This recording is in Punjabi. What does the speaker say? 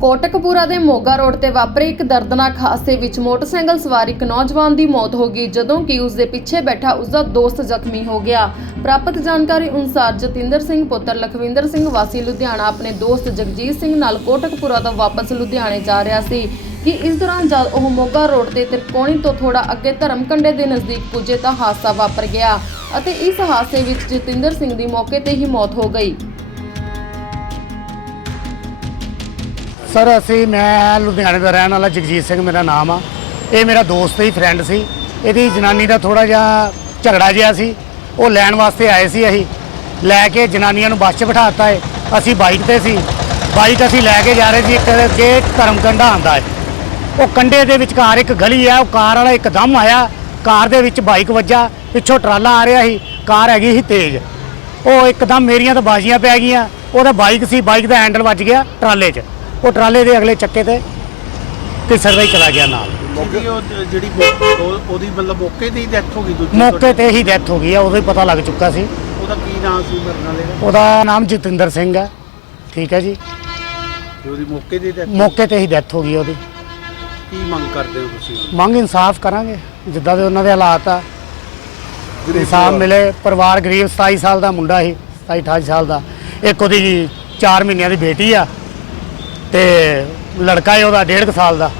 ਕੋਟਕਪੂਰਾ ਦੇ ਮੋਗਾ ਰੋਡ ਤੇ ਵਾਪਰੇ ਇੱਕ ਦਰਦਨਾਕ ਹਾਦਸੇ ਵਿੱਚ ਮੋਟਰਸਾਈਕਲ ਸਵਾਰ ਇੱਕ ਨੌਜਵਾਨ ਦੀ ਮੌਤ ਹੋ ਗਈ, ਜਦੋਂ ਕਿ ਉਸ ਦੇ ਪਿੱਛੇ ਬੈਠਾ ਉਸ ਦਾ ਦੋਸਤ ਜ਼ਖਮੀ ਹੋ ਗਿਆ। ਪ੍ਰਾਪਤ ਜਾਣਕਾਰੀ ਅਨੁਸਾਰ ਜਤਿੰਦਰ ਸਿੰਘ ਪੁੱਤਰ ਲਖਵਿੰਦਰ ਸਿੰਘ ਵਾਸੀ ਲੁਧਿਆਣਾ ਆਪਣੇ ਦੋਸਤ ਜਗਜੀਤ ਸਿੰਘ ਨਾਲ ਕੋਟਕਪੂਰਾ ਤੋਂ ਵਾਪਸ ਲੁਧਿਆਣੇ ਜਾ ਰਿਹਾ ਸੀ ਕਿ ਇਸ ਦੌਰਾਨ ਜਦ ਉਹ ਮੋਗਾ ਰੋਡ ਤੇ ਤਿਰਕੋਣੀ ਤੋਂ ਥੋੜਾ ਅੱਗੇ ਧਰਮਕੰਡੇ ਦੇ ਨਜ਼ਦੀਕ ਪੁੱਜੇ ਤਾਂ ਹਾਦਸਾ ਵਾਪਰ ਗਿਆ ਅਤੇ ਇਸ ਹਾਦਸੇ ਵਿੱਚ ਜਤਿੰਦਰ ਸਿੰਘ ਦੀ ਮੌਕੇ ਤੇ ਹੀ ਮੌਤ ਹੋ ਗਈ। ਸਰ, ਅਸੀਂ, ਮੈਂ ਲੁਧਿਆਣੇ ਦਾ ਰਹਿਣ ਵਾਲਾ ਜਗਜੀਤ ਸਿੰਘ, ਮੇਰਾ ਨਾਮ ਆ। ਇਹ ਮੇਰਾ ਦੋਸਤ ਹੀ ਫਰੈਂਡ ਸੀ। ਇਹਦੀ ਜਨਾਨੀ ਦਾ ਥੋੜਾ ਜਿਹਾ ਝਗੜਾ ਜਿਹਾ ਸੀ। ਉਹ ਲੈਣ ਵਾਸਤੇ ਆਏ ਸੀ ਅਸੀਂ। ਲੈ ਕੇ ਜਨਾਨੀਆਂ ਨੂੰ ਬੱਸ 'ਚ ਬਿਠਾਤਾ ਏ। ਅਸੀਂ ਬਾਈਕ ਤੇ ਸੀ। ਬਾਈਕ ਅਸੀਂ ਲੈ ਕੇ ਜਾ ਰਹੇ ਸੀ। ਇੱਕ ਅੱਗੇ ਧਰਮ ਧਰਮਕੰਡਾ ਆਂਦਾ ਹੈ ਉਹ ਕੰਡੇ ਦੇ ਵਿਚਕਾਰ ਇੱਕ ਗਲੀ ਆ। ਉਹ ਕਾਰ ਵਾਲਾ ਇੱਕਦਮ ਆਇਆ। ਕਾਰ ਦੇ ਵਿੱਚ ਬਾਈਕ ਵੱਜਾ। ਪਿੱਛੋਂ ਟਰਾਲਾ ਆ ਰਿਹਾ ਸੀ। ਕਾਰ ਹੈਗੀ ਸੀ ਤੇਜ਼। ਉਹ ਇੱਕਦਮ ਮੇਰੀਆਂ ਤਾਂ ਬਾਜ਼ੀਆਂ ਪੈ ਗਈਆਂ। ਉਹਦਾ ਬਾਈਕ ਸੀ। ਬਾਈਕ ਦਾ ਹੈਂਡਲ ਵੱਜ ਗਿਆ ਟਰਾਲੇ 'ਚ। ਉਹ ਟਰਾਲੇ ਦੇ ਅਗਲੇ ਚੱਕੇ ਤੇ ਕਿਸਰਦਾ ਹੀ ਚਲਾ ਗਿਆ ਨਾਲ। ਮੌਕੇ ਉਹ ਜ- ਜਿਹੜੀ ਮੌ- ਉਹ- ਉਹਦੀ ਮਤਲਬ ਮੌਕੇ ਤੇ ਹੀ ਡੈਥ ਹੋ ਗਈ ਦੂਜੀ ਮੌਕੇ ਤੇ ਹੀ ਡੈਥ ਹੋ ਗਈ ਆ ਉਦੋਂ ਹੀ ਪਤਾ ਲੱਗ ਚੁੱਕਾ ਸੀ। ਉਹਦਾ ਕੀ ਨਾਮ ਸੀ ਮਰਨ ਵਾਲੇ ਦਾ? ਉਹਦਾ ਨਾਮ ਜਤਿੰਦਰ ਸਿੰਘ ਹੈ ਠੀਕ ਹੈ ਜੀ। ਤੇ ਉਹਦੀ ਮੌਕੇ ਤੇ ਡੈਥ ਮੌਕੇ ਤੇ ਹੀ ਡੈਥ ਹੋ ਗਈ ਉਹਦੀ। ਕੀ ਮੰਗ ਕਰਦੇ ਹੋ ਤੁਸੀਂ ਮੰਗ ਇਨਸਾਫ ਕਰਾਂਗੇ ਜਿੱਦਾਂ ਦੇ ਉਹਨਾਂ ਦੇ ਹਾਲਾਤ ਆ। ਇਨਸਾਫ ਮਿਲੇ ਪਰਿਵਾਰ ਗਰੀਬ 27 ਸਾਲ ਦਾ ਮੁੰਡਾ ਸੀ 27 28 ਸਾਲ ਦਾ। ਇੱਕ ਉਹਦੀ 4 ਮਹੀਨਿਆਂ ਦੀ ਬੇਟੀ ਆ। ਤੇ ਲੜਕਾ ਹੈ ਉਹਦਾ 1.5 ਸਾਲ ਦਾ।